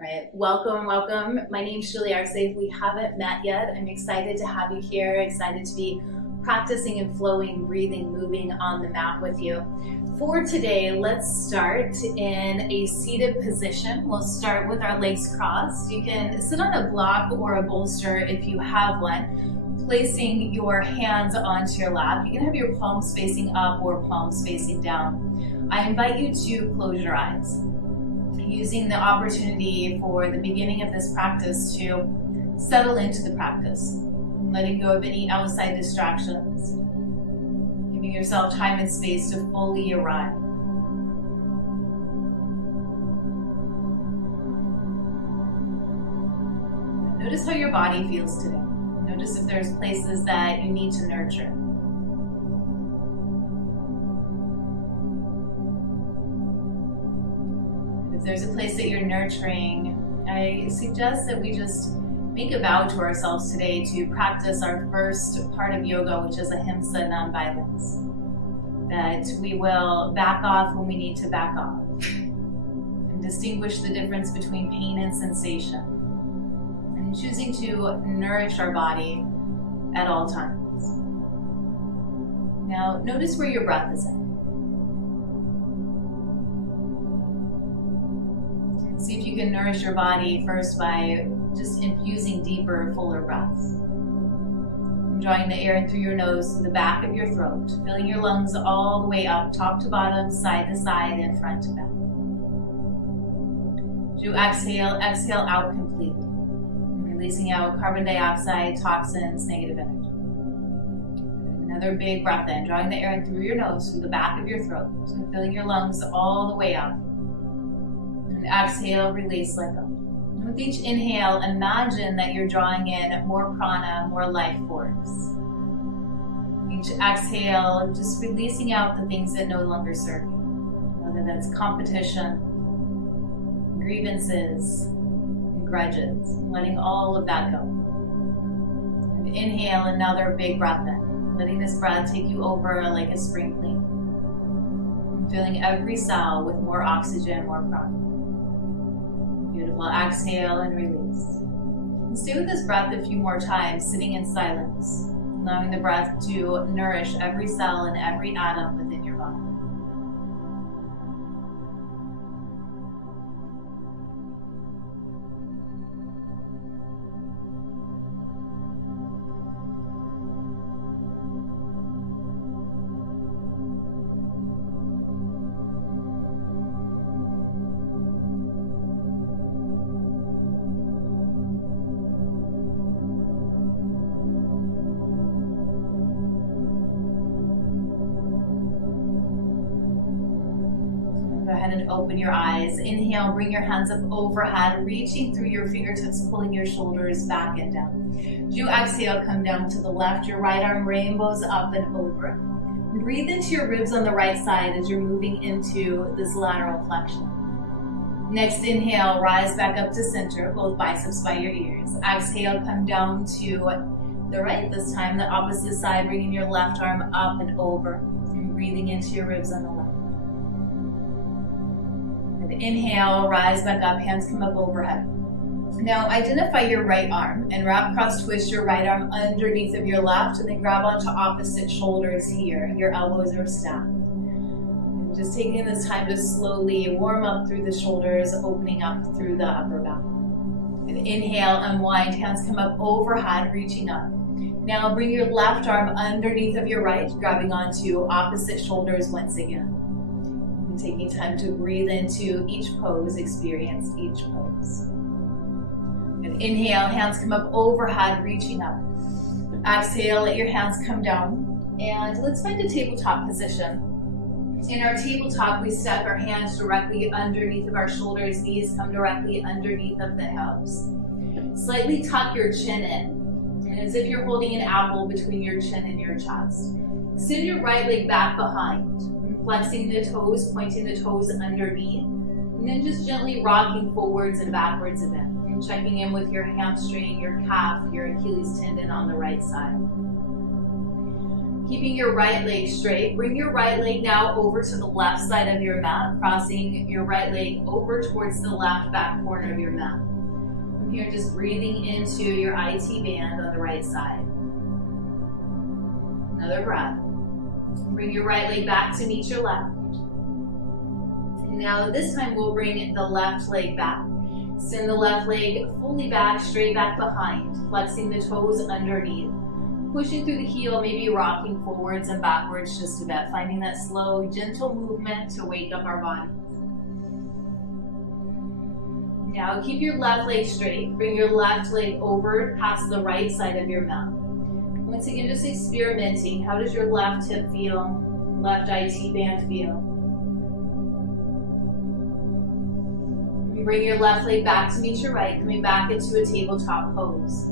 All right, welcome. My name's Julie Arce. If we haven't met yet, I'm excited to have you here, excited to be practicing and flowing, breathing, moving on the mat with you. For today, let's start in a seated position. We'll start with our legs crossed. You can sit on a block or a bolster if you have one, placing your hands onto your lap. You can have your palms facing up or palms facing down. I invite you to close your eyes, using the opportunity for the beginning of this practice to settle into the practice, letting go of any outside distractions, giving yourself time and space to fully arrive. Notice how your body feels today. Notice if there's places that you need to nurture. If there's a place that you're nurturing, I suggest that we just make a vow to ourselves today to practice our first part of yoga, which is ahimsa, nonviolence. That we will back off when we need to back off and distinguish the difference between pain and sensation, and choosing to nourish our body at all times. Now, notice where your breath is at. See if you can nourish your body first by just infusing deeper, fuller breaths. Drawing the air in through your nose to the back of your throat, filling your lungs all the way up, top to bottom, side to side, and front to back. As you exhale out completely, releasing out carbon dioxide, toxins, negative energy. Another big breath in, drawing the air in through your nose, through the back of your throat, and filling your lungs all the way up. And exhale, release, let go. And with each inhale, imagine that you're drawing in more prana, more life force. Each exhale, just releasing out the things that no longer serve you, whether that's competition, grievances, and grudges, letting all of that go. And inhale, another big breath in, letting this breath take you over like a spring clean, and filling every cell with more oxygen, more prana. Beautiful. Exhale and release. And stay with this breath a few more times, sitting in silence, allowing the breath to nourish every cell and every atom within your body. Go ahead and open your eyes. Inhale, bring your hands up overhead, reaching through your fingertips, pulling your shoulders back and down. As you exhale, come down to the left, your right arm rainbows up and over. Breathe into your ribs on the right side as you're moving into this lateral flexion. Next inhale, rise back up to center, both biceps by your ears. Exhale, come down to the right this time, the opposite side, bringing your left arm up and over, and breathing into your ribs on the left. Inhale, rise back up, hands come up overhead. Now identify your right arm and wrap cross twist your right arm underneath of your left, and then grab onto opposite shoulders here. Your elbows are stacked. And just taking this time to slowly warm up through the shoulders, opening up through the upper back. And inhale, unwind, hands come up overhead, reaching up. Now bring your left arm underneath of your right, grabbing onto opposite shoulders once again. Taking time to breathe into each pose, experience each pose. And inhale, hands come up overhead, reaching up. Exhale, let your hands come down. And let's find a tabletop position. In our tabletop, we step our hands directly underneath of our shoulders, knees come directly underneath of the hips. Slightly tuck your chin in, and as if you're holding an apple between your chin and your chest. Send your right leg back behind, flexing the toes, pointing the toes underneath, and then just gently rocking forwards and backwards a bit. And checking in with your hamstring, your calf, your Achilles tendon on the right side. Keeping your right leg straight, bring your right leg now over to the left side of your mat, crossing your right leg over towards the left back corner of your mat. From here, just breathing into your IT band on the right side. Another breath. Bring your right leg back to meet your left. And now this time we'll bring the left leg back. Send the left leg fully back, straight back behind, flexing the toes underneath. Pushing through the heel, maybe rocking forwards and backwards just a bit, finding that slow, gentle movement to wake up our bodies. Now keep your left leg straight. Bring your left leg over past the right side of your mat. Once again, just experimenting. How does your left hip feel? Left IT band feel? Bring your left leg back to meet your right, coming back into a tabletop pose.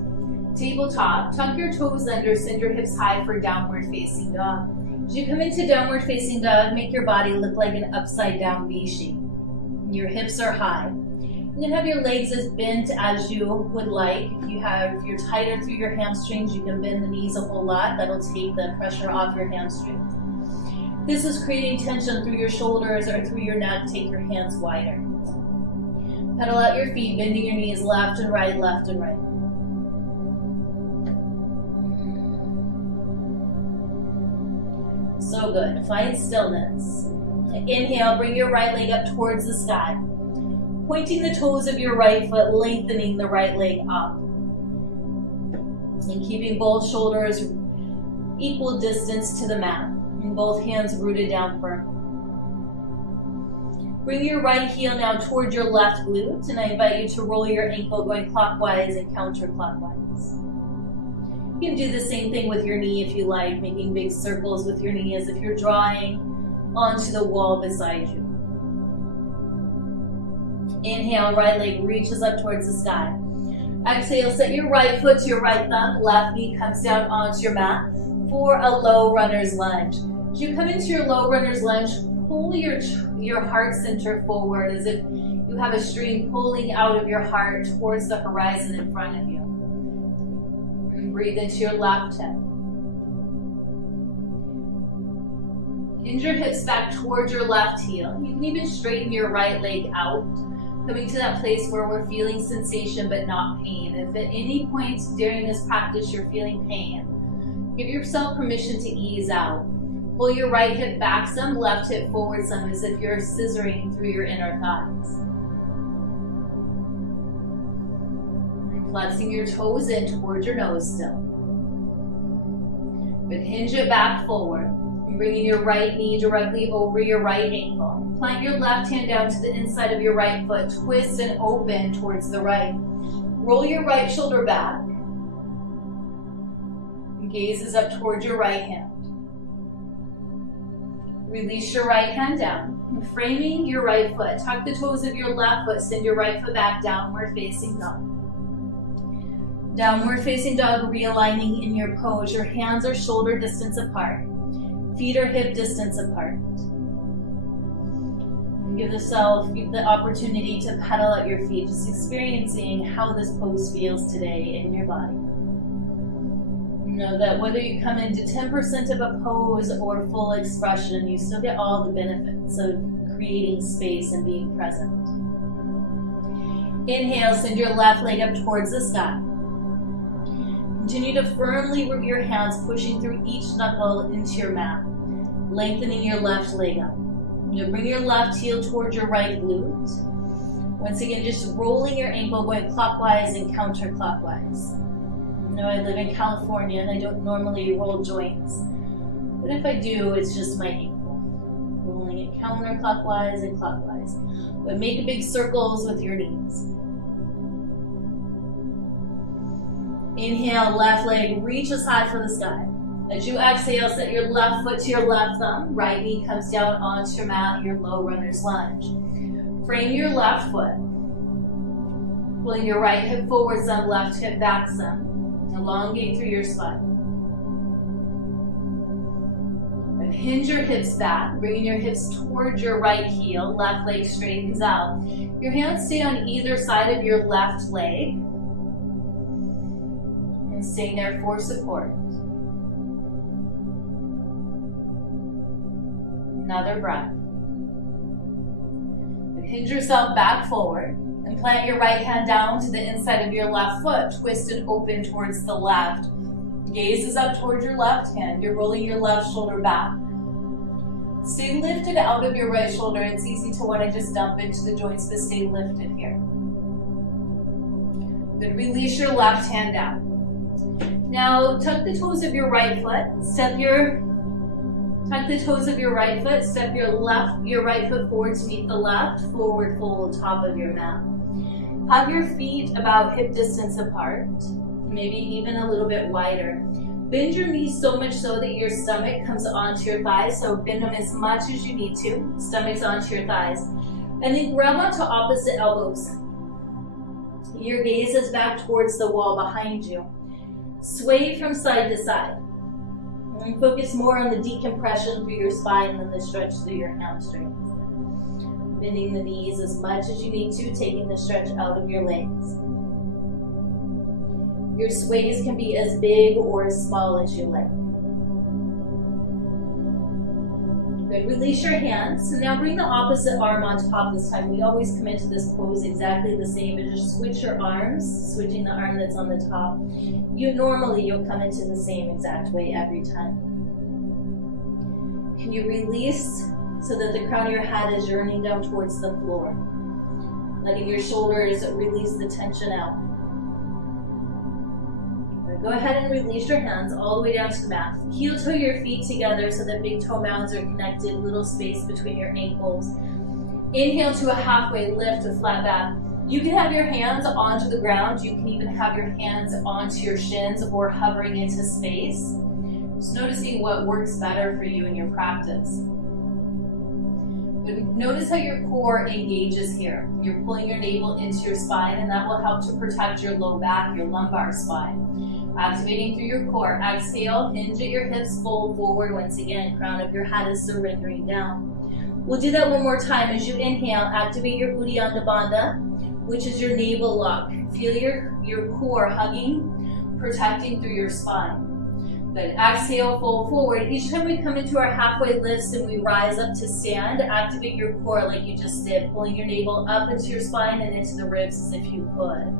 Tabletop, tuck your toes under, send your hips high for downward facing dog. As you come into downward facing dog, make your body look like an upside down V shape. Your hips are high. You can have your legs as bent as you would like. If you're tighter through your hamstrings, you can bend the knees a whole lot. That'll take the pressure off your hamstrings. This is creating tension through your shoulders or through your neck. Take your hands wider. Pedal out your feet, bending your knees left and right, left and right. So good. Find stillness. Inhale, bring your right leg up towards the sky. Pointing the toes of your right foot, lengthening the right leg up. And keeping both shoulders equal distance to the mat. And both hands rooted down firm. Bring your right heel now toward your left glute, and I invite you to roll your ankle going clockwise and counterclockwise. You can do the same thing with your knee if you like, making big circles with your knee as if you're drawing onto the wall beside you. Inhale, right leg reaches up towards the sky. Exhale, set your right foot to your right thumb, left knee comes down onto your mat for a low runner's lunge. As you come into your low runner's lunge, pull your heart center forward as if you have a string pulling out of your heart towards the horizon in front of you. And breathe into your left hip. Hinge your hips back towards your left heel. You can even straighten your right leg out, coming to that place where we're feeling sensation but not pain. If at any point during this practice you're feeling pain, give yourself permission to ease out. Pull your right hip back some, left hip forward some, as if you're scissoring through your inner thighs. And flexing your toes in towards your nose still. But hinge it back forward. And bringing your right knee directly over your right ankle. Plant your left hand down to the inside of your right foot. Twist and open towards the right. Roll your right shoulder back. And gaze up towards your right hand. Release your right hand down. And framing your right foot. Tuck the toes of your left foot. Send your right foot back, downward facing dog. Downward facing dog, realigning in your pose. Your hands are shoulder distance apart. Feet are hip distance apart. And give yourself the opportunity to pedal out your feet, just experiencing how this pose feels today in your body. Know that whether you come into 10% of a pose or full expression, you still get all the benefits of creating space and being present. Inhale, send your left leg up towards the sky. Continue to firmly root your hands, pushing through each knuckle into your mat, lengthening your left leg up. You'll bring your left heel towards your right glute. Once again, just rolling your ankle, going clockwise and counterclockwise. I live in California and I don't normally roll joints, but if I do, it's just my ankle. Rolling it counterclockwise and clockwise, but make big circles with your knees. Inhale, left leg reaches high for the sky. As you exhale, set your left foot to your left thumb, right knee comes down onto your mat, your low runner's lunge. Frame your left foot. Pulling your right hip forward some, left hip back some. Elongate through your spine. And hinge your hips back, bringing your hips towards your right heel. Left leg straightens out. Your hands stay on either side of your left leg. And staying there for support. Another breath. And hinge yourself back forward and plant your right hand down to the inside of your left foot, twisted open towards the left. Gaze is up towards your left hand. You're rolling your left shoulder back. Stay lifted out of your right shoulder. It's easy to want to just dump into the joints, but stay lifted here. Then release your left hand down. Now tuck the toes of your right foot. Tuck the toes of your right foot. Step your right foot forward to meet the left. Forward fold top of your mat. Have your feet about hip distance apart, maybe even a little bit wider. Bend your knees so much so that your stomach comes onto your thighs. So bend them as much as you need to. Stomach's onto your thighs. And then grab onto opposite elbows. Your gaze is back towards the wall behind you. Sway from side to side. And focus more on the decompression through your spine than the stretch through your hamstrings. Bending the knees as much as you need to, taking the stretch out of your legs. Your sways can be as big or as small as you like. Good. Release your hands. So now bring the opposite arm on top this time. We always come into this pose exactly the same, but just switch your arms, switching the arm that's on the top. You'll come into the same exact way every time. Can you release so that the crown of your head is yearning down towards the floor? Letting your shoulders release the tension out. Go ahead and release your hands all the way down to the mat. Heel toe your feet together so that big toe mounds are connected, little space between your ankles. Inhale to a halfway lift to flat back. You can have your hands onto the ground. You can even have your hands onto your shins or hovering into space. Just noticing what works better for you in your practice. Notice how your core engages here. You're pulling your navel into your spine, and that will help to protect your low back, your lumbar spine. Activating through your core. Exhale, hinge at your hips, fold forward once again. Crown of your head is surrendering down. We'll do that one more time. As you inhale, activate your Uddiyana Bandha, which is your navel lock. Feel your core hugging, protecting through your spine. Good. Exhale, fold forward. Each time we come into our halfway lifts and we rise up to stand, activate your core like you just did, pulling your navel up into your spine and into the ribs as if you could.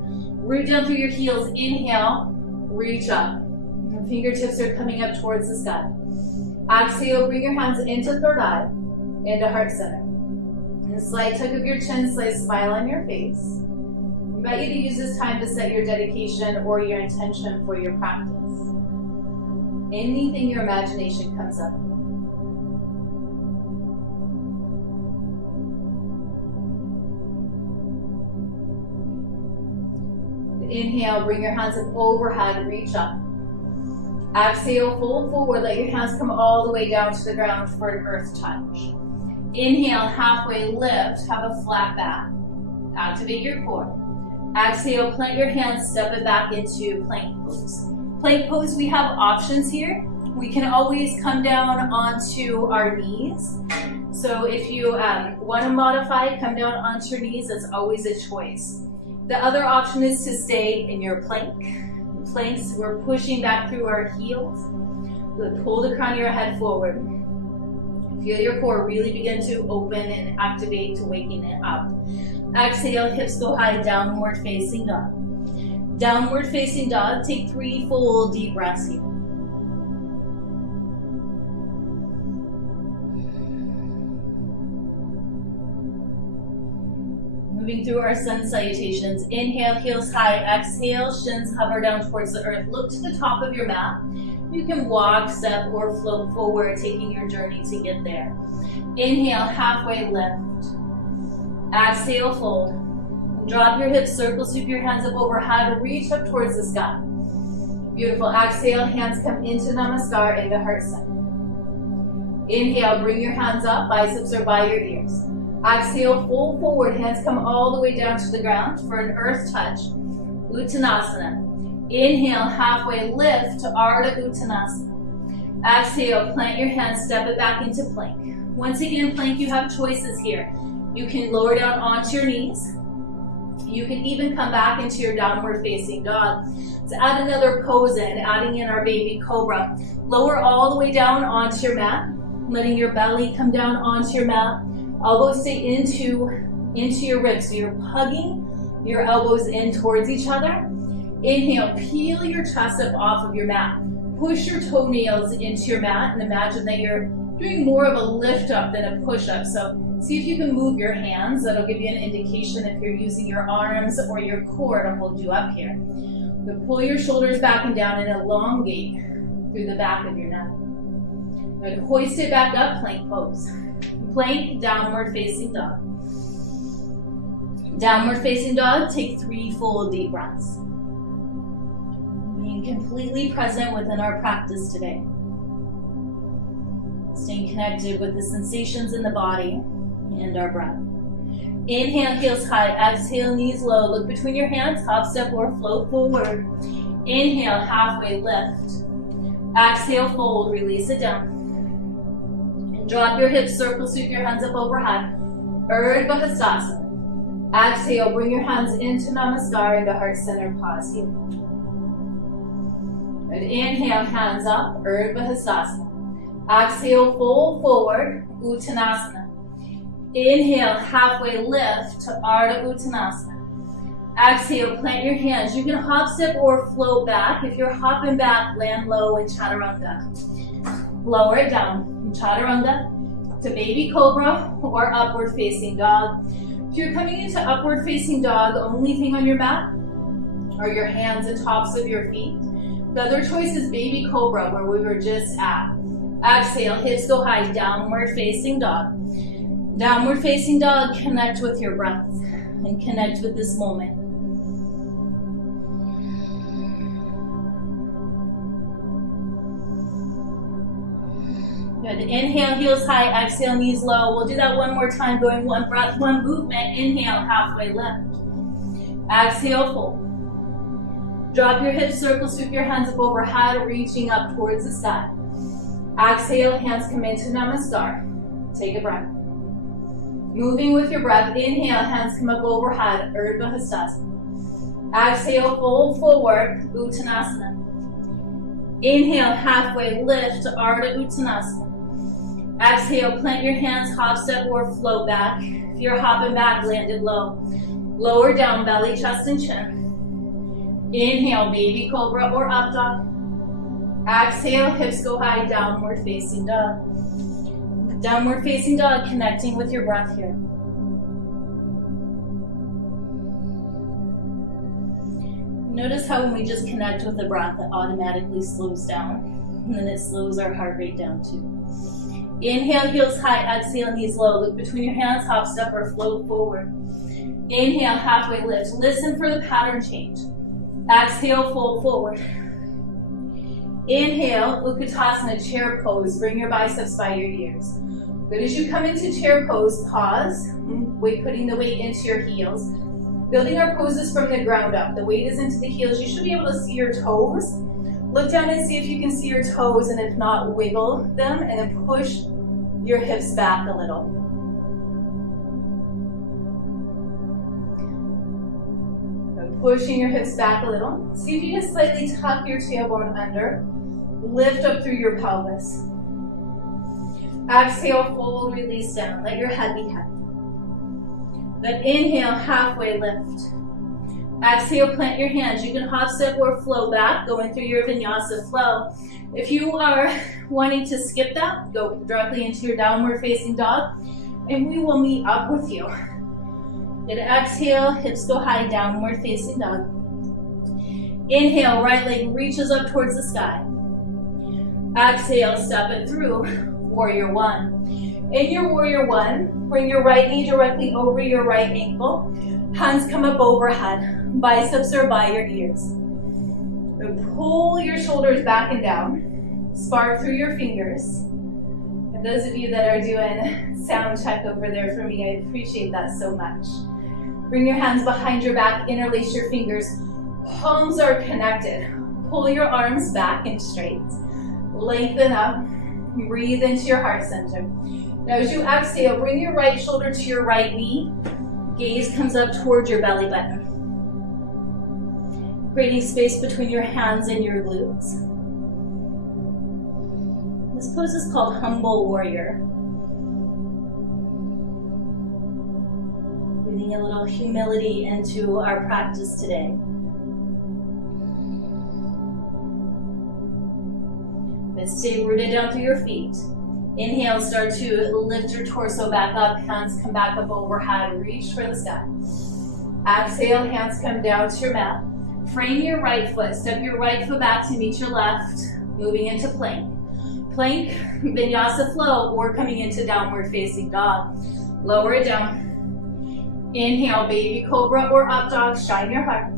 Root down through your heels. Inhale, reach up. Your fingertips are coming up towards the sky. Exhale, bring your hands into third eye, into heart center. And a slight tuck of your chin, slight smile on your face. I invite you to use this time to set your dedication or your intention for your practice. Anything your imagination comes up. Inhale, bring your hands up overhead, reach up. Exhale, fold forward, let your hands come all the way down to the ground for an earth touch. Inhale, halfway lift, have a flat back. Activate your core. Exhale, plant your hands, step it back into plank pose. Plank pose, we have options here. We can always come down onto our knees. So if you want to modify, come down onto your knees, that's always a choice. The other option is to stay in your plank. Planks, we're pushing back through our heels. Pull the crown of your head forward. Feel your core really begin to open and activate to waking it up. Exhale, hips go high, downward facing dog. Downward facing dog, take 3 full deep breaths here. Moving through our sun salutations. Inhale, heels high. Exhale, shins hover down towards the earth. Look to the top of your mat. You can walk, step, or float forward, taking your journey to get there. Inhale, halfway lift. Exhale, fold. Drop your hips, circle, sweep your hands up overhead, reach up towards the sky. Beautiful. Exhale, hands come into Namaskar, into heart center. Inhale, bring your hands up, biceps are by your ears. Exhale, fold forward, hands come all the way down to the ground for an earth touch. Uttanasana. Inhale, halfway lift to Ardha Uttanasana. Exhale, plant your hands, step it back into plank. Once again, plank, you have choices here. You can lower down onto your knees. You can even come back into your downward facing dog. Let's add another pose in, adding in our baby cobra. Lower all the way down onto your mat. letting your belly come down onto your mat. Elbows stay into your ribs. So you're hugging your elbows in towards each other. Inhale, peel your chest up off of your mat. Push your toenails into your mat and imagine that you're doing more of a lift up than a push up. So see if you can move your hands. That'll give you an indication if you're using your arms or your core to hold you up here. So pull your shoulders back and down and elongate through the back of your neck. Good. Hoist it back up, plank pose. Plank, downward facing dog. Downward facing dog, take 3 full deep breaths. Being completely present within our practice today. Staying connected with the sensations in the body and our breath. Inhale, heels high. Exhale, knees low. Look between your hands, hop, step, or float forward. Inhale, halfway lift. Exhale, fold, release it down. And drop your hips, circle, sweep your hands up overhead. Urdhva Hastasana. Exhale, bring your hands into Namaskar into heart center, pause here. And inhale, hands up, Urdhva Hastasana. Exhale, fold forward, Uttanasana. Inhale, halfway lift to Ardha Uttanasana. Exhale, plant your hands. You can hop, step, or float back. If you're hopping back, land low in Chaturanga. Lower it down from Chaturanga to Baby Cobra or Upward Facing Dog. If you're coming into Upward Facing Dog, the only thing on your mat are your hands and tops of your feet. The other choice is Baby Cobra, where we were just at. Exhale, hips go high, Downward Facing Dog. Downward Facing Dog, connect with your breath and connect with this moment. Good. Inhale, heels high. Exhale, knees low. We'll do that one more time, going one breath, one movement. Inhale, halfway lift. Exhale, fold. Drop your hips, circle, sweep your hands up overhead, reaching up towards the sky. Exhale, hands come into Namaskar. Take a breath. Moving with your breath. Inhale, hands come up overhead, Urdhva Hastasana. Exhale, fold forward, Uttanasana. Inhale, halfway lift to Ardha Uttanasana. Exhale, plant your hands, hop, step, or float back. If you're hopping back, land it low. Lower down, belly, chest, and chin. Inhale, Baby Cobra or Up Dog. Exhale, hips go high, Downward Facing Dog. Downward Facing Dog, connecting with your breath here. Notice how when we just connect with the breath, it automatically slows down. And then it slows our heart rate down too. Inhale, heels high. Exhale, knees low. Look between your hands, hop, step, or float forward. Inhale, halfway lift. Listen for the pattern change. Exhale, fold forward. Inhale, Utkatasana, chair pose. Bring your biceps by your ears. Good. As you come into chair pose, pause. Putting the weight into your heels. Building our poses from the ground up. The weight is into the heels. You should be able to see your toes. Look down and see if you can see your toes, and if not, wiggle them and then push your hips back a little. And pushing your hips back a little. See if you can slightly tuck your tailbone under. Lift up through your pelvis. Exhale, fold, release down. Let your head be heavy. Then inhale, halfway lift. Exhale, plant your hands. You can hop, step, or flow back, going through your vinyasa flow. If you are wanting to skip that, go directly into your downward facing dog, and we will meet up with you. Then exhale, hips go high, downward facing dog. Inhale, right leg reaches up towards the sky. Exhale, step it through, warrior one. In your warrior one, bring your right knee directly over your right ankle. Hands come up overhead. Biceps are by your ears. Pull your shoulders back and down. Spark through your fingers. And those of you that are doing sound check over there for me, I appreciate that so much. Bring your hands behind your back. Interlace your fingers. Palms are connected. Pull your arms back and straight. Lengthen up. Breathe into your heart center. Now as you exhale, bring your right shoulder to your right knee. Gaze comes up towards your belly button. Creating space between your hands and your glutes. This pose is called Humble Warrior. Bringing a little humility into our practice today. But stay rooted down through your feet. Inhale, start to lift your torso back up, hands come back up overhead, reach for the sky. Exhale, hands come down to your mat. Frame your right foot, step your right foot back to meet your left, moving into plank. Plank, vinyasa flow, or coming into downward facing dog. Lower it down. Inhale, baby cobra or up dog, shine your heart.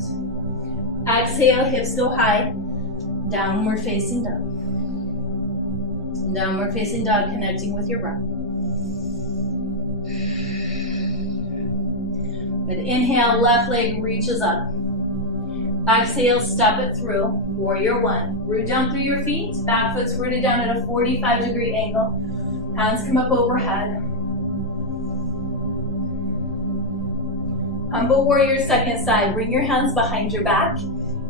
Exhale, hips go high, downward facing dog. Downward facing dog, connecting with your breath. Good. Inhale, left leg reaches up. Exhale, step it through. Warrior one. Root down through your feet. Back foot's rooted down at a 45-degree angle. Hands come up overhead. Humble warrior, second side. Bring your hands behind your back.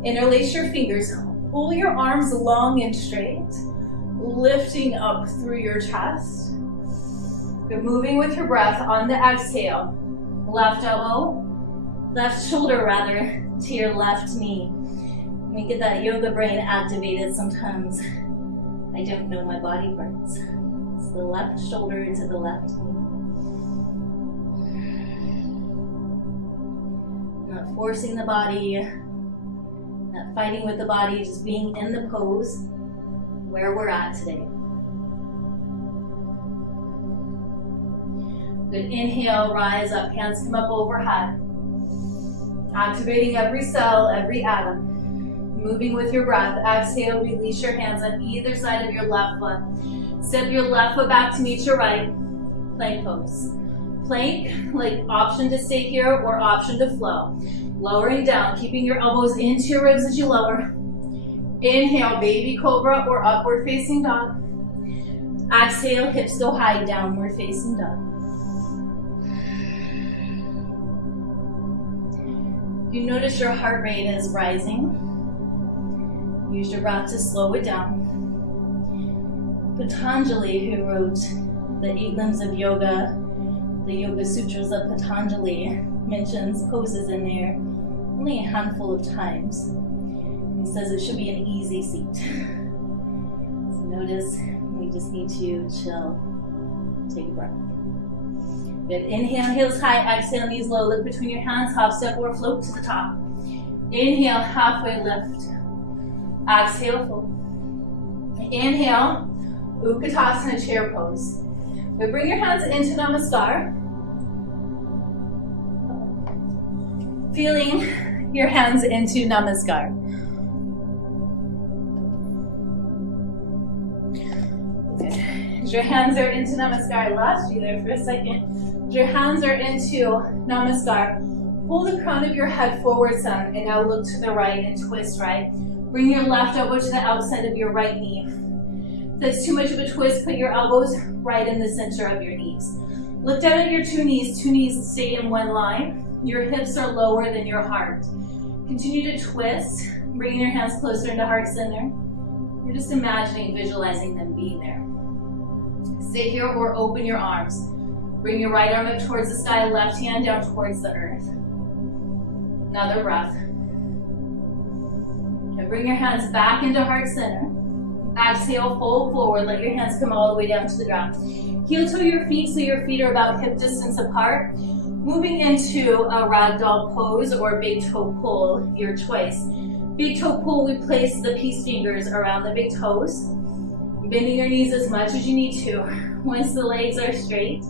Interlace your fingers. Pull your arms long and straight. Lifting up through your chest. You're moving with your breath on the exhale. Left elbow, left shoulder rather, to your left knee. We get that yoga brain activated sometimes. I don't know my body parts. It's the left shoulder to the left knee. Not forcing the body, not fighting with the body, just being in the pose where we're at today. Good. Inhale, rise up, hands come up overhead. Activating every cell, every atom. Moving with your breath. Exhale, release your hands on either side of your left foot. Step your left foot back to meet your right. Plank pose. Plank, like option to stay here or option to flow. Lowering down, keeping your elbows into your ribs as you lower. Inhale, baby cobra or upward facing dog. Exhale, hips go high, downward facing dog. If you notice your heart rate is rising, use your breath to slow it down. Patanjali, who wrote the 8 Limbs of Yoga, the Yoga Sutras of Patanjali, mentions poses in there only a handful of times. He says it should be an easy seat. So notice we just need to chill, take a breath. Good. Inhale, heels high, exhale, knees low. Look between your hands, hop, step, or float to the top. Inhale, halfway lift. Exhale, fold. Inhale, Utkatasana, chair pose. But bring your hands into Namaskar. Feeling your hands into Namaskar. Good. As your hands are into Namaskar, I lost you there for a second. As your hands are into Namaskar, pull the crown of your head forward some, and now look to the right and twist right. Bring your left elbow to the outside of your right knee. If that's too much of a twist, put your elbows right in the center of your knees. Look down at your two knees stay in one line. Your hips are lower than your heart. Continue to twist, bringing your hands closer into heart center. You're just imagining, visualizing them being there. Stay here or open your arms. Bring your right arm up towards the sky, left hand down towards the earth. Another breath. And bring your hands back into heart center. Exhale, fold forward. Let your hands come all the way down to the ground. Heel toe your feet so your feet are about hip distance apart. Moving into a ragdoll pose or big toe pull, your choice. Big toe pull, we place the peace fingers around the big toes. Bending your knees as much as you need to. Once the legs are straight,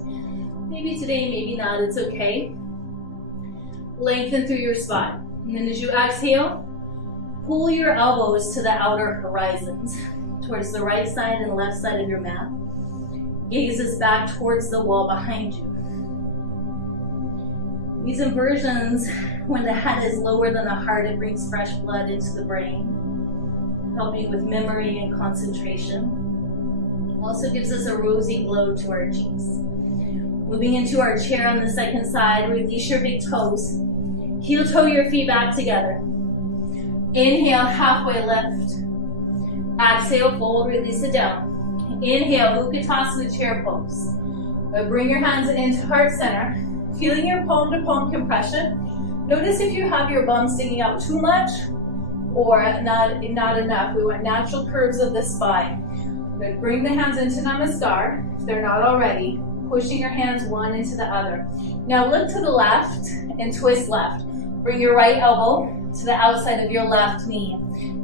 maybe today, maybe not, it's okay. Lengthen through your spine. And then as you exhale, pull your elbows to the outer horizons, towards the right side and left side of your mat. Gazes back towards the wall behind you. These inversions, when the head is lower than the heart, it brings fresh blood into the brain, helping with memory and concentration. Also gives us a rosy glow to our cheeks. Moving into our chair on the second side, release your big toes. Heel toe your feet back together. Inhale, halfway lift. Exhale, fold, release it down. Inhale, Utkatasana chair pose. Bring your hands into heart center, feeling your palm to palm compression. Notice if you have your bum sticking out too much or not enough. We want natural curves of the spine. Good. Bring the hands into Namaskar if they're not already, pushing your hands one into the other. Now look to the left and twist left. Bring your right elbow to the outside of your left knee.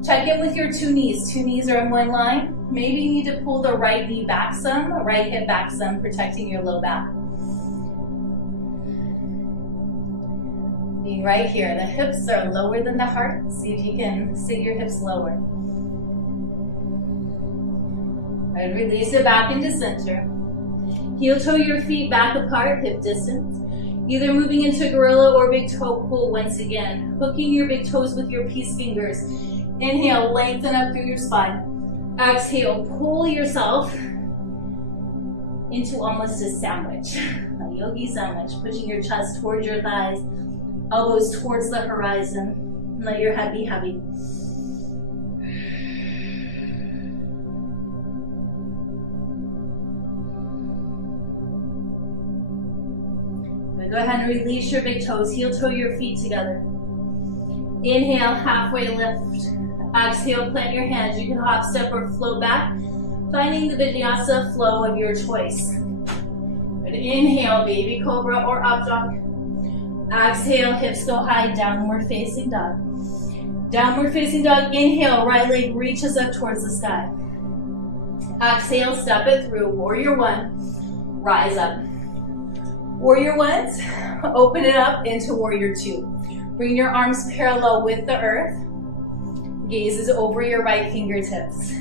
Check in with your two knees. Two knees are in one line. Maybe you need to pull the right knee back some, right hip back some, protecting your low back. Being right here, the hips are lower than the heart. See if you can sit your hips lower. And release it back into center. Heel toe your feet back apart, hip distance. Either moving into gorilla or big toe pull once again. Hooking your big toes with your peace fingers. Inhale, lengthen up through your spine. Exhale, pull yourself into almost a sandwich. A yogi sandwich, pushing your chest towards your thighs, elbows towards the horizon. Let your head be heavy. Go ahead and release your big toes. Heel toe your feet together. Inhale, halfway lift. Exhale, plant your hands. You can hop, step, or float back, finding the Vinyasa flow of your choice. Good. Inhale, baby cobra or up dog. Exhale, hips go high, downward facing dog. Downward facing dog, inhale, right leg reaches up towards the sky. Exhale, step it through, warrior one, rise up. Warrior ones, open it up into warrior two. Bring your arms parallel with the earth. Gaze is over your right fingertips.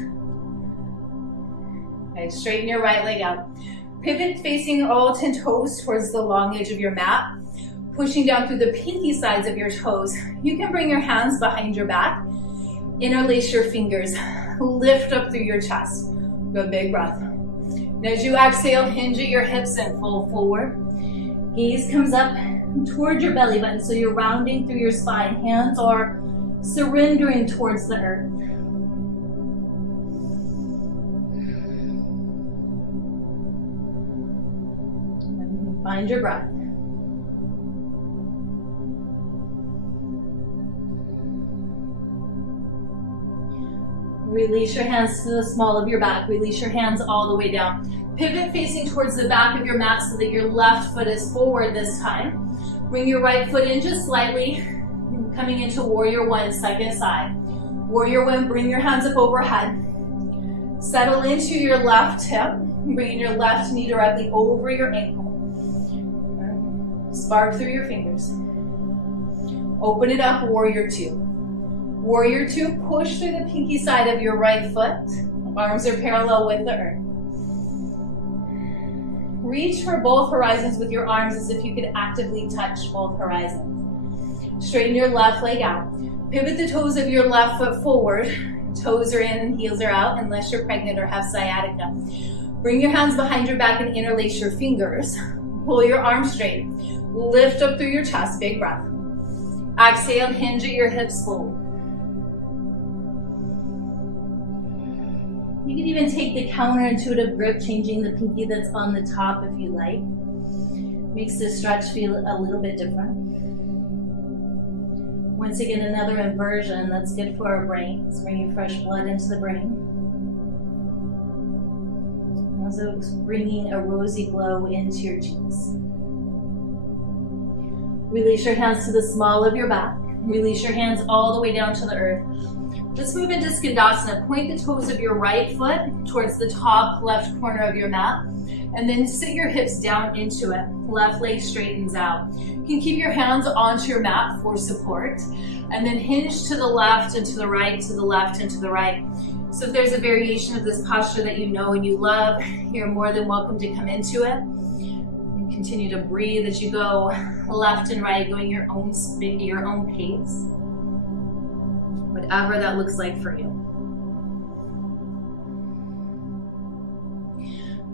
Okay, straighten your right leg out. Pivot facing all 10 toes towards the long edge of your mat. Pushing down through the pinky sides of your toes. You can bring your hands behind your back. Interlace your fingers. Lift up through your chest. Good, big breath. And as you exhale, hinge at your hips and fold forward. Gaze comes up towards your belly button, so you're rounding through your spine. Hands are surrendering towards the earth. And find your breath. Release your hands to the small of your back. Release your hands all the way down. Pivot facing towards the back of your mat so that your left foot is forward this time. Bring your right foot in just slightly, coming into warrior one, second side. Warrior one, bring your hands up overhead. Settle into your left hip, bringing your left knee directly over your ankle. Spark through your fingers. Open it up, warrior two. Warrior two, push through the pinky side of your right foot. Arms are parallel with the earth. Reach for both horizons with your arms as if you could actively touch both horizons. Straighten your left leg out. Pivot the toes of your left foot forward. Toes are in and heels are out unless you're pregnant or have sciatica. Bring your hands behind your back and interlace your fingers. Pull your arms straight. Lift up through your chest, big breath. Exhale, hinge at your hips forward. You can even take the counterintuitive grip, changing the pinky that's on the top if you like. Makes the stretch feel a little bit different. Once again, another inversion that's good for our brain. It's bringing fresh blood into the brain. Also bringing a rosy glow into your cheeks. Release your hands to the small of your back. Release your hands all the way down to the earth. Let's move into Skandasana. Point the toes of your right foot towards the top left corner of your mat, and then sit your hips down into it. Left leg straightens out. You can keep your hands onto your mat for support, and then hinge to the left and to the right, to the left and to the right. So if there's a variation of this posture that you know and you love, you're more than welcome to come into it. And continue to breathe as you go left and right, going your own speed, your own pace. Whatever that looks like for you.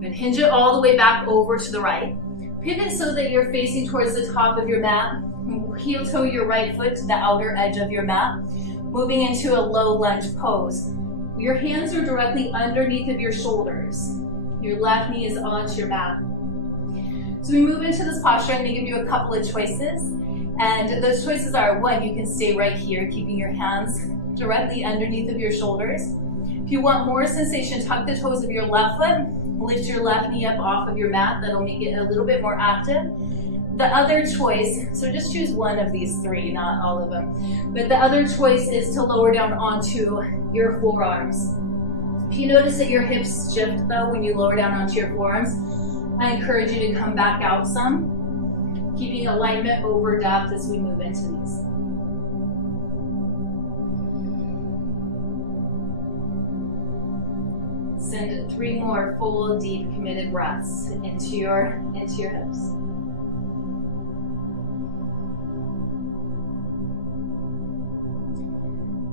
Good. Hinge it all the way back over to the right. Pivot so that you're facing towards the top of your mat. Heel toe your right foot to the outer edge of your mat. Moving into a low lunge pose. Your hands are directly underneath of your shoulders. Your left knee is onto your mat. So we move into this posture. I'm going to give you a couple of choices. And those choices are, one, you can stay right here, keeping your hands directly underneath of your shoulders. If you want more sensation, tuck the toes of your left foot, lift your left knee up off of your mat. That'll make it a little bit more active. The other choice, so just choose one of these three, not all of them. But the other choice is to lower down onto your forearms. If you notice that your hips shift though when you lower down onto your forearms, I encourage you to come back out some, keeping alignment over depth as we move into these. Send 3 more full, deep, committed breaths into your hips.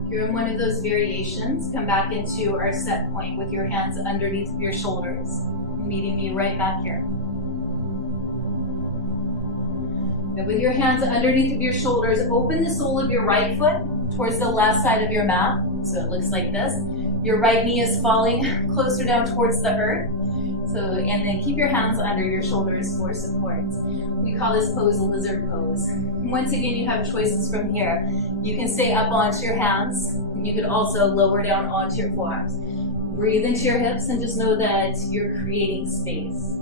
If you're in one of those variations, come back into our set point with your hands underneath your shoulders, meeting me right back here. And with your hands underneath of your shoulders, open the sole of your right foot towards the left side of your mat. So it looks like this. Your right knee is falling closer down towards the earth. And then keep your hands under your shoulders for support. We call this pose a lizard pose. Once again, you have choices from here. You can stay up onto your hands. You could also lower down onto your forearms. Breathe into your hips and just know that you're creating space.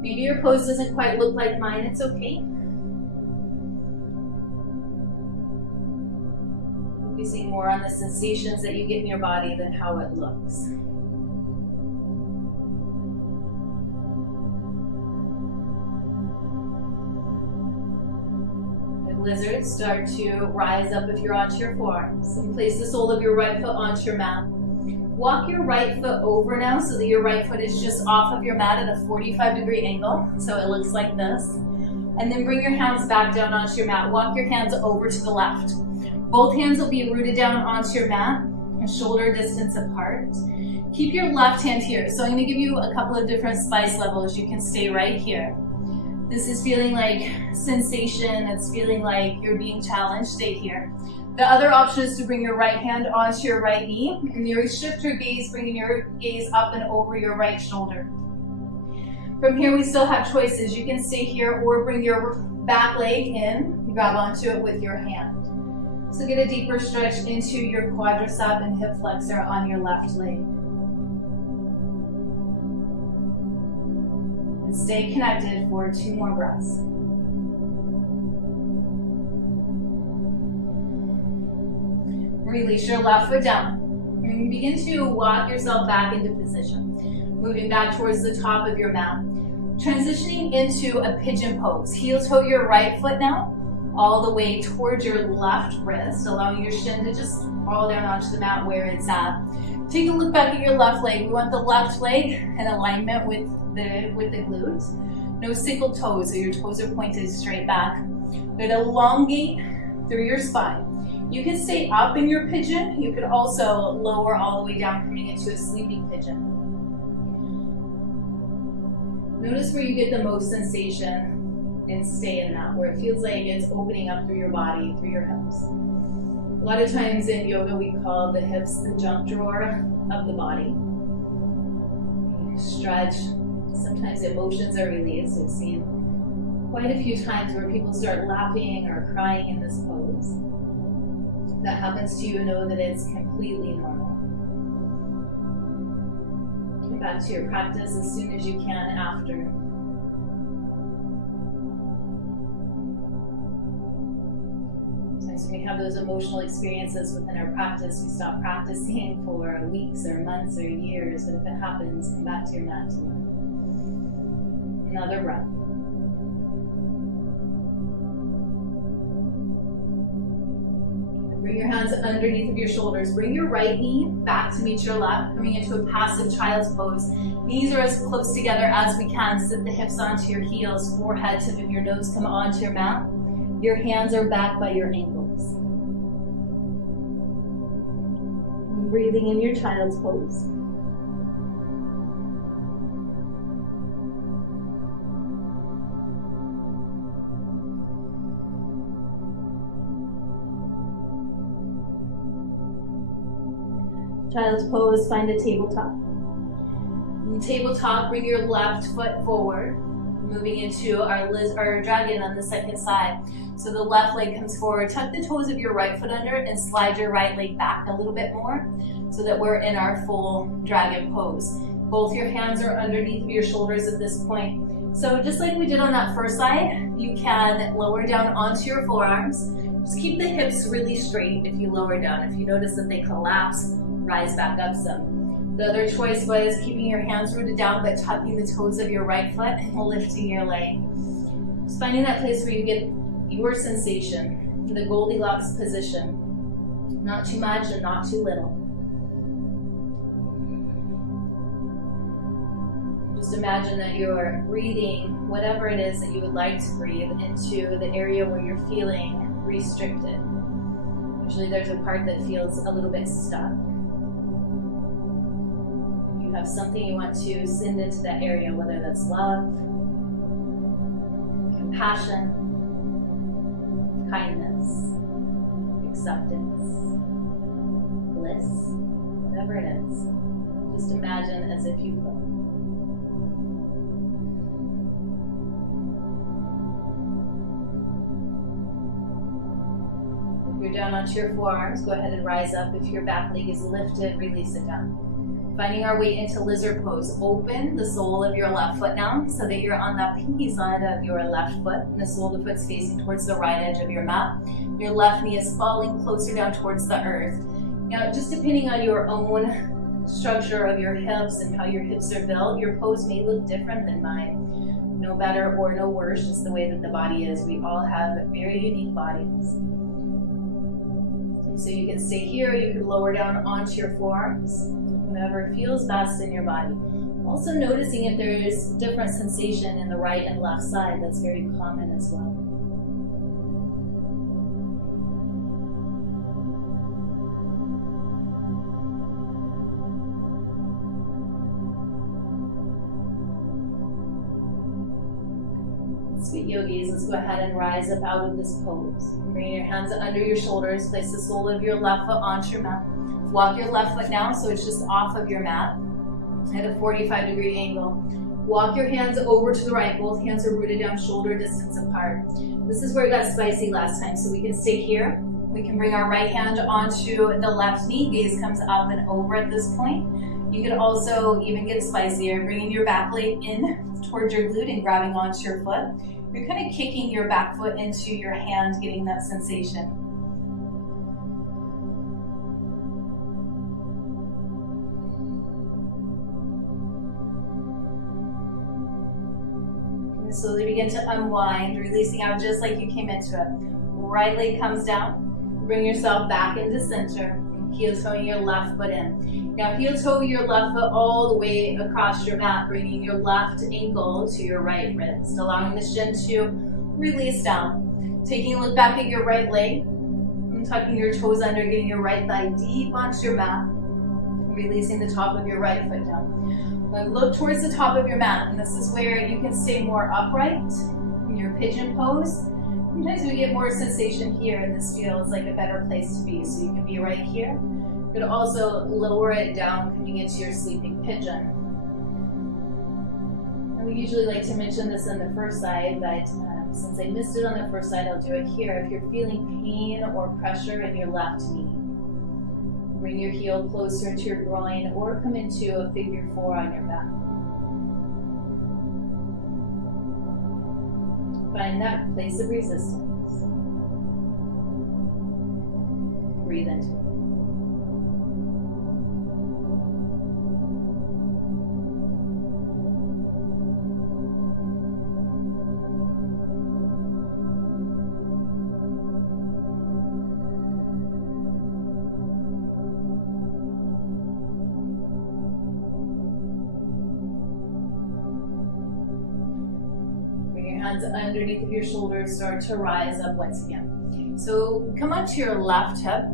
Maybe your pose doesn't quite look like mine, it's okay. Focusing more on the sensations that you get in your body than how it looks. Lizards, start to rise up if you're onto your forearms. And place the sole of your right foot onto your mat. Walk your right foot over now so that your right foot is just off of your mat at a 45-degree angle. So it looks like this. And then bring your hands back down onto your mat. Walk your hands over to the left. Both hands will be rooted down onto your mat and shoulder distance apart. Keep your left hand here. So I'm going to give you a couple of different spice levels. You can stay right here. This is feeling like sensation, it's feeling like you're being challenged, stay here. The other option is to bring your right hand onto your right knee, and you shift your gaze, bringing your gaze up and over your right shoulder. From here, we still have choices. You can stay here or bring your back leg in, grab onto it with your hand. So get a deeper stretch into your quadricep and hip flexor on your left leg. Stay connected for 2 more breaths. Release your left foot down. And begin to walk yourself back into position. Moving back towards the top of your mat. Transitioning into a pigeon pose. Heel toe your right foot now, all the way towards your left wrist, allowing your shin to just fall down onto the mat where it's at. Take a look back at your left leg. We want the left leg in alignment with the glutes. No single toes, so your toes are pointed straight back. But elongate through your spine. You can stay up in your pigeon. You could also lower all the way down, coming into a sleeping pigeon. Notice where you get the most sensation and stay in that, where it feels like it's opening up through your body, through your hips. A lot of times in yoga, we call the hips the junk drawer of the body. Stretch. Sometimes emotions are released. I've seen quite a few times where people start laughing or crying in this pose. If that happens to you, know that it's completely normal. Come back to your practice as soon as you can after. Sometimes when we have those emotional experiences within our practice, we stop practicing for weeks or months or years, but if it happens, come back to your mat to learn. Another breath. Bring your hands underneath of your shoulders. Bring your right knee back to meet your left, coming into a passive child's pose. Knees are as close together as we can. Sit the hips onto your heels, forehead, tip of your nose, come onto your mat. Your hands are back by your ankles. Breathing in your child's pose. Child's pose, find a tabletop. In tabletop, bring your left foot forward, moving into our dragon on the second side. So the left leg comes forward, tuck the toes of your right foot under and slide your right leg back a little bit more so that we're in our full dragon pose. Both your hands are underneath of your shoulders at this point. So just like we did on that first side, you can lower down onto your forearms. Just keep the hips really straight if you lower down. If you notice that they collapse, rise back up some. The other choice was keeping your hands rooted down but tucking the toes of your right foot and lifting your leg. Just finding that place where you get your sensation, the Goldilocks position. Not too much and not too little. Just imagine that you're breathing whatever it is that you would like to breathe into the area where you're feeling restricted. Usually there's a part that feels a little bit stuck. If you have something you want to send into that area, whether that's love, compassion, kindness, acceptance, bliss, whatever it is, just imagine as if you could. If you're down onto your forearms, go ahead and rise up. If your back leg is lifted, release it down. Finding our way into lizard pose. Open the sole of your left foot now so that you're on the pinky side of your left foot and the sole of the foot's facing towards the right edge of your mat. Your left knee is falling closer down towards the earth. Now, just depending on your own structure of your hips and how your hips are built, your pose may look different than mine. No better or no worse, just the way that the body is. We all have very unique bodies. So you can stay here, you can lower down onto your forearms, whatever feels best in your body. Also noticing if there's different sensation in the right and left side, that's very common as well. Sweet yogis, let's go ahead and rise up out of this pose. Bring your hands under your shoulders, place the sole of your left foot onto your mat. Walk your left foot down so it's just off of your mat at a 45-degree angle. Walk your hands over to the right. Both hands are rooted down, shoulder distance apart. This is where it got spicy last time, so we can stay here. We can bring our right hand onto the left knee. Gaze comes up and over at this point. You could also even get spicier, bringing your back leg in towards your glute and grabbing onto your foot. You're kind of kicking your back foot into your hand, getting that sensation. And slowly begin to unwind, releasing out just like you came into it. Right leg comes down. Bring yourself back into center. Heel toeing your left foot in. Now heel toe your left foot all the way across your mat, bringing your left ankle to your right wrist, allowing the shin to release down. Taking a look back at your right leg, and tucking your toes under, getting your right thigh deep onto your mat, releasing the top of your right foot down. Now look towards the top of your mat, and this is where you can stay more upright in your pigeon pose. Sometimes we get more sensation here, and this feels like a better place to be. So you can be right here. You could also lower it down, coming into your sleeping pigeon. And we usually like to mention this on the first side, but since I missed it on the first side, I'll do it here. If you're feeling pain or pressure in your left knee, bring your heel closer to your groin or come into a figure 4 on your back. Find that place of resistance. Breathe into it. Hands underneath of your shoulders, start to rise up once again. So come onto your left hip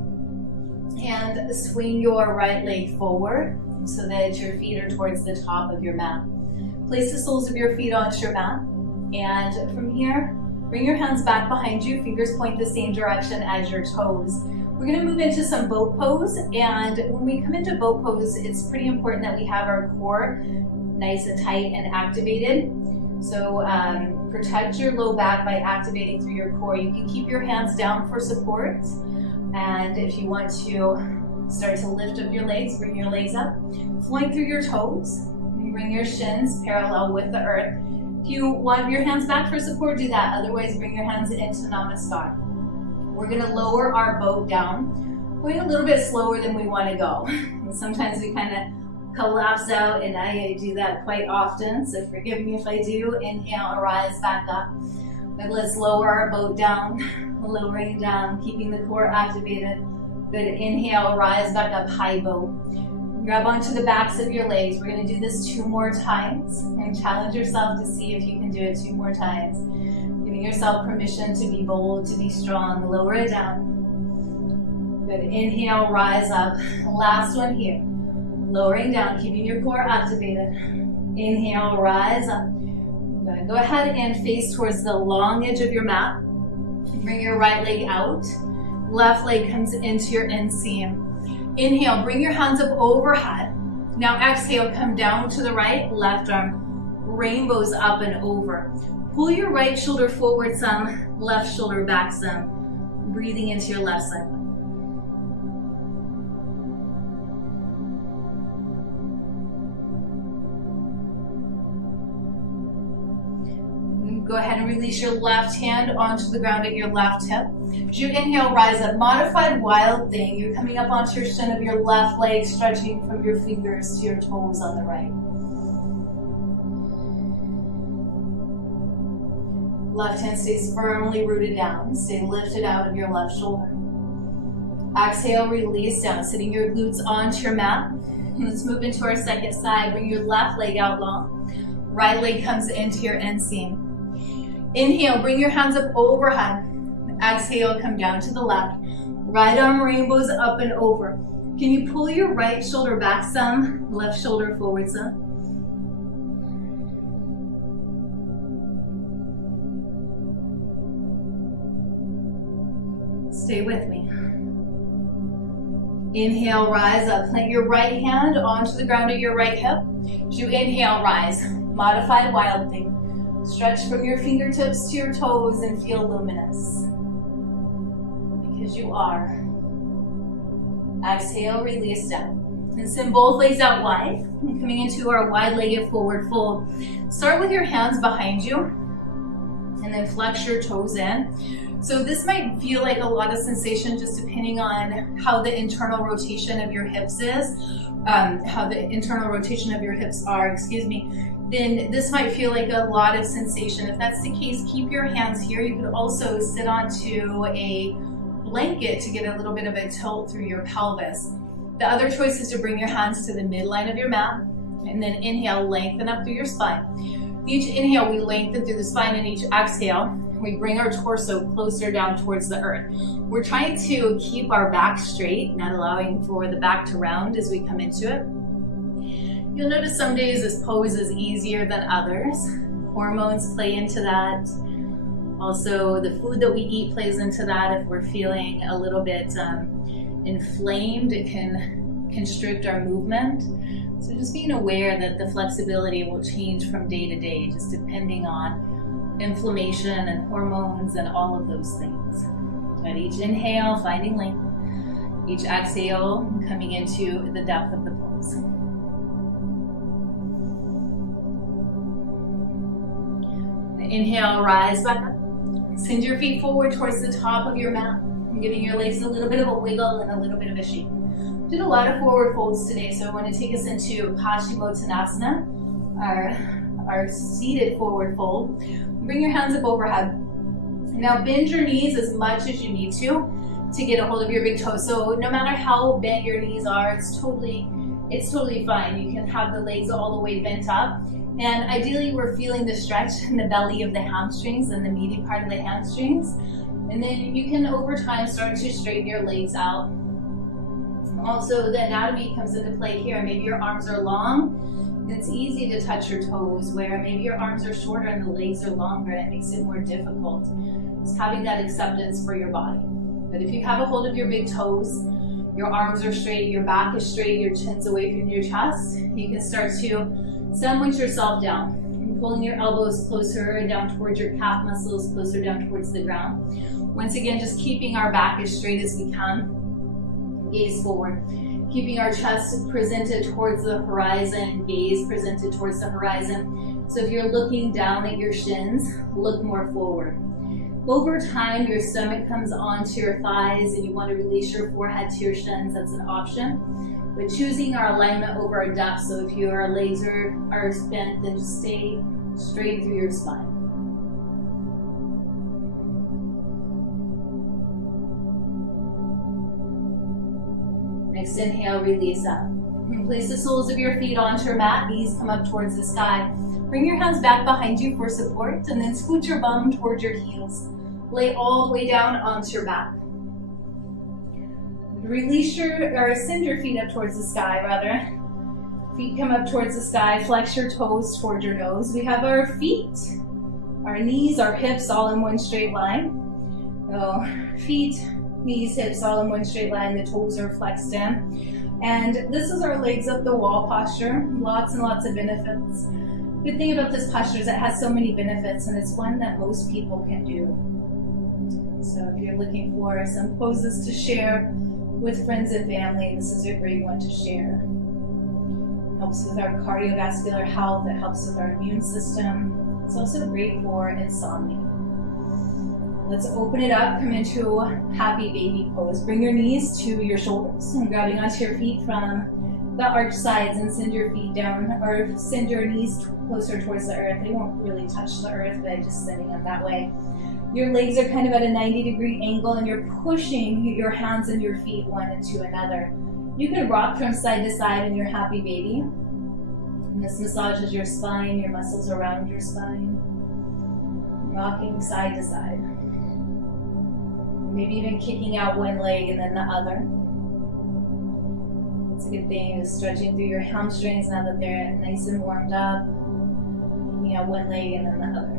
and swing your right leg forward so that your feet are towards the top of your mat. Place the soles of your feet onto your mat, and from here, bring your hands back behind you, fingers point the same direction as your toes. We're gonna move into some boat pose, and when we come into boat pose, it's pretty important that we have our core nice and tight and activated. So protect your low back by activating through your core. You can keep your hands down for support, and if you want to start to lift up your legs, bring your legs up, flowing through your toes, and bring your shins parallel with the earth. If you want your hands back for support, do that. Otherwise, bring your hands into Namaskar. We're gonna lower our boat down, going a little bit slower than we wanna go. Sometimes we kind of collapse out, and I do that quite often, so forgive me if I do. Inhale, arise back up. But let's lower our boat down, lowering down, keeping the core activated. Good, inhale, rise back up, high boat. Grab onto the backs of your legs. We're gonna do this 2 more times, and challenge yourself to see if you can do it 2 more times. Giving yourself permission to be bold, to be strong. Lower it down. Good, inhale, rise up. Last one here. Lowering down, keeping your core activated. Inhale, rise up. Good. Go ahead and face towards the long edge of your mat. Bring your right leg out. Left leg comes into your inseam. Inhale, bring your hands up overhead. Now exhale, come down to the right, left arm, rainbows up and over. Pull your right shoulder forward some, left shoulder back some. Breathing into your left side. Go ahead and release your left hand onto the ground at your left hip. As you inhale, rise up. Modified wild thing. You're coming up onto your shin of your left leg, stretching from your fingers to your toes on the right. Left hand stays firmly rooted down. Stay lifted out of your left shoulder. Exhale, release down, sitting your glutes onto your mat. Let's move into our second side. Bring your left leg out long. Right leg comes into your inseam. Inhale, bring your hands up overhead. Exhale, come down to the left. Right arm rainbows up and over. Can you pull your right shoulder back some, left shoulder forward some? Stay with me. Inhale, rise up. Plant your right hand onto the ground at your right hip. As you inhale, rise. Modified wild thing. Stretch from your fingertips to your toes and feel luminous. Because you are. Exhale, release down. And send both legs out wide. And coming into our wide-legged forward fold. Start with your hands behind you. And then flex your toes in. So this might feel like a lot of sensation just depending on how the internal rotation of your hips is. How the internal rotation of your hips are, then this might feel like a lot of sensation. If that's the case, keep your hands here. You could also sit onto a blanket to get a little bit of a tilt through your pelvis. The other choice is to bring your hands to the midline of your mat, and then inhale, lengthen up through your spine. Each inhale, we lengthen through the spine, and each exhale, we bring our torso closer down towards the earth. We're trying to keep our back straight, not allowing for the back to round as we come into it. You'll notice some days this pose is easier than others. Hormones play into that. Also, the food that we eat plays into that. If we're feeling a little bit inflamed, it can constrict our movement. So just being aware that the flexibility will change from day to day, just depending on inflammation and hormones and all of those things. At each inhale, finding length. Each exhale, coming into the depth of the pose. Inhale, rise back up. Send your feet forward towards the top of your mat, giving your legs a little bit of a wiggle and a little bit of a shake. Did a lot of forward folds today, so I want to take us into Paschimottanasana, our seated forward fold. Bring your hands up overhead. Now bend your knees as much as you need to get a hold of your big toe. So no matter how bent your knees are, it's totally fine. You can have the legs all the way bent up. And ideally, we're feeling the stretch in the belly of the hamstrings and the meaty part of the hamstrings. And then you can, over time, start to straighten your legs out. Also, the anatomy comes into play here. Maybe your arms are long. It's easy to touch your toes, where maybe your arms are shorter and the legs are longer. It makes it more difficult. Just having that acceptance for your body. But if you have a hold of your big toes, your arms are straight, your back is straight, your chin's away from your chest, you can start to sandwich yourself down. Pulling your elbows closer down towards your calf muscles, closer down towards the ground. Once again, just keeping our back as straight as we can. Gaze forward. Keeping our chest presented towards the horizon, gaze presented towards the horizon. So if you're looking down at your shins, look more forward. Over time, your stomach comes onto your thighs and you want to release your forehead to your shins, that's an option. But choosing our alignment over our depth, so if your legs are bent, then just stay straight through your spine. Next inhale, release up. And place the soles of your feet onto your mat, knees come up towards the sky. Bring your hands back behind you for support, and then scoot your bum towards your heels. Lay all the way down onto your back. Release or send your feet up towards the sky, rather. Feet come up towards the sky, flex your toes towards your nose. We have our feet, our knees, our hips all in one straight line. So feet, knees, hips all in one straight line, the toes are flexed in. And this is our legs up the wall posture, lots and lots of benefits. Good thing about this posture is it has so many benefits, and it's one that most people can do. So if you're looking for some poses to share with friends and family, this is a great one to share. Helps with our cardiovascular health, it helps with our immune system. It's also great for insomnia. Let's open it up, come into happy baby pose. Bring your knees to your shoulders and grabbing onto your feet from the arch sides, and send your feet down, or send your knees closer towards the earth. They won't really touch the earth, but just sending them that way. Your legs are kind of at a 90-degree angle, and you're pushing your hands and your feet one into another. You can rock from side to side in your happy baby. And this massages your spine, your muscles around your spine. Rocking side to side. Maybe even kicking out one leg and then the other. It's a good thing, just stretching through your hamstrings now that they're nice and warmed up. Kicking out one leg and then the other.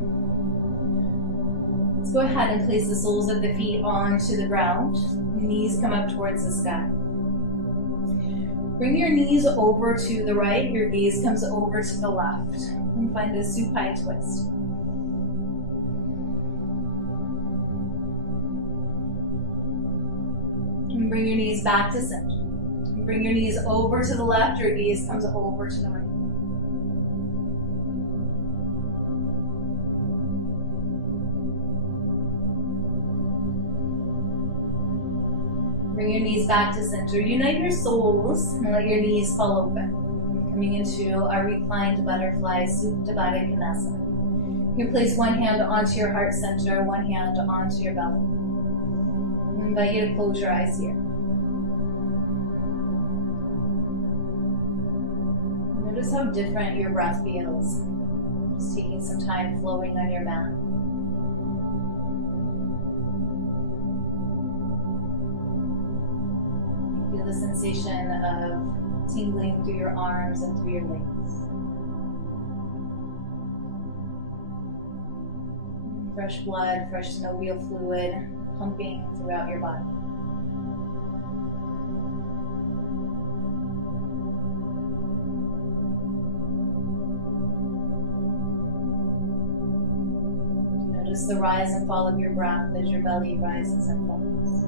Let's go ahead and place the soles of the feet onto the ground. The knees come up towards the sky. Bring your knees over to the right, your gaze comes over to the left. And find a supine twist. And bring your knees back to center. And bring your knees over to the left, your gaze comes over to the right. Bring your knees back to center. Unite your soles and let your knees fall open. Coming into our reclined butterfly, Supta Baddha Konasana. You can place one hand onto your heart center, one hand onto your belly. I invite you to close your eyes here. Notice how different your breath feels. Just taking some time flowing on your mat. Feel the sensation of tingling through your arms and through your legs. Fresh blood, fresh synovial fluid pumping throughout your body. Notice the rise and fall of your breath as your belly rises and falls.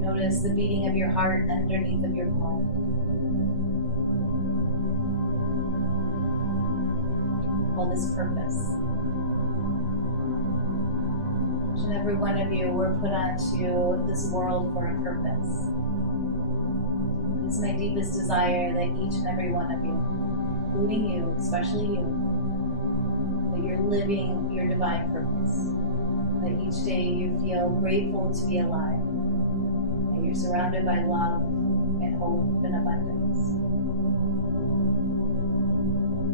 Notice the beating of your heart underneath of your palm. Call this purpose. Each and every one of you were put onto this world for a purpose. It is my deepest desire that each and every one of you, including you, especially you, that you're living your divine purpose. That each day you feel grateful to be alive. You're surrounded by love and hope and abundance.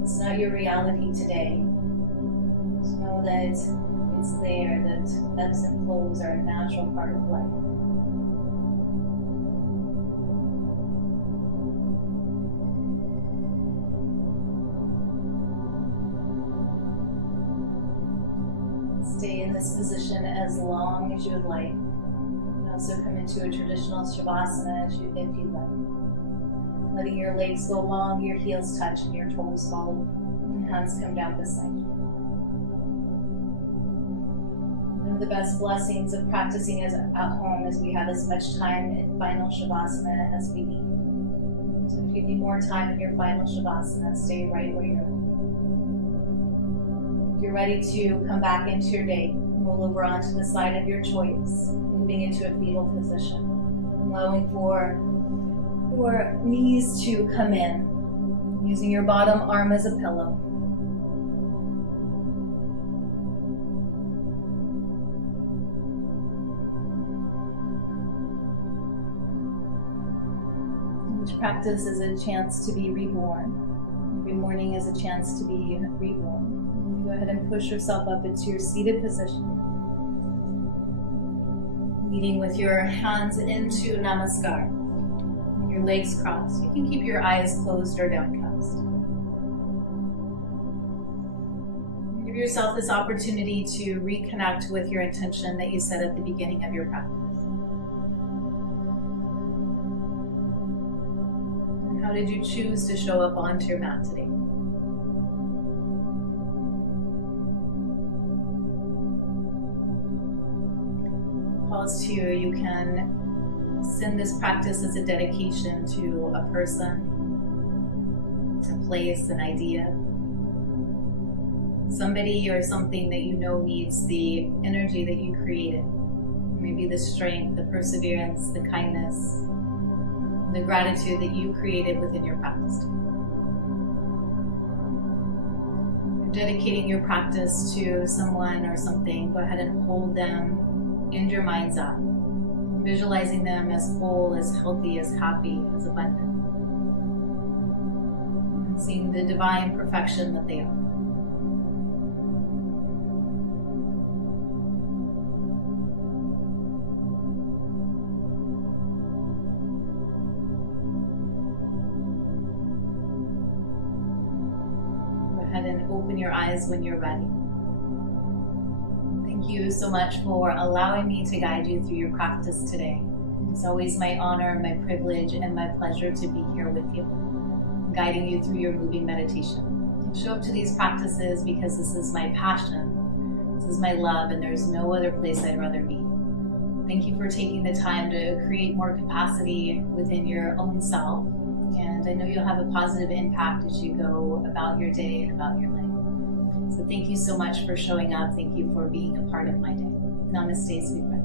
It's not your reality today. Just know that it's there, that ebbs and flows are a natural part of life. Stay in this position as long as you would like. You can also come into a traditional Shavasana if you'd like. Letting your legs go long, your heels touch, and your toes follow. And hands come down beside you. One of the best blessings of practicing at home is we have as much time in final Shavasana as we need. So if you need more time in your final Shavasana, stay right where you're. If you're ready to come back into your day, roll over onto the side of your choice, moving into a fetal position, allowing for your knees to come in, using your bottom arm as a pillow. Each practice is a chance to be reborn. Every morning is a chance to be reborn. Go ahead and push yourself up into your seated position. Meeting with your hands into Namaskar. Your legs crossed. You can keep your eyes closed or downcast. Give yourself this opportunity to reconnect with your intention that you set at the beginning of your practice. And how did you choose to show up onto your mat today? Calls to you, you can send this practice as a dedication to a person, a place, an idea, somebody or something that you know needs the energy that you created. Maybe the strength, the perseverance, the kindness, the gratitude that you created within your practice. You're dedicating your practice to someone or something. Go ahead and hold them in your mind's eye, visualizing them as whole, as healthy, as happy, as abundant, and seeing the divine perfection that they are. Go ahead and open your eyes when you're ready. Thank you so much for allowing me to guide you through your practice today. It's always my honor, my privilege, and my pleasure to be here with you, guiding you through your moving meditation. I show up to these practices because this is my passion, this is my love, and there's no other place I'd rather be. Thank you for taking the time to create more capacity within your own self, and I know you'll have a positive impact as you go about your day and about your life. So thank you so much for showing up. Thank you for being a part of my day. Namaste, sweet friend.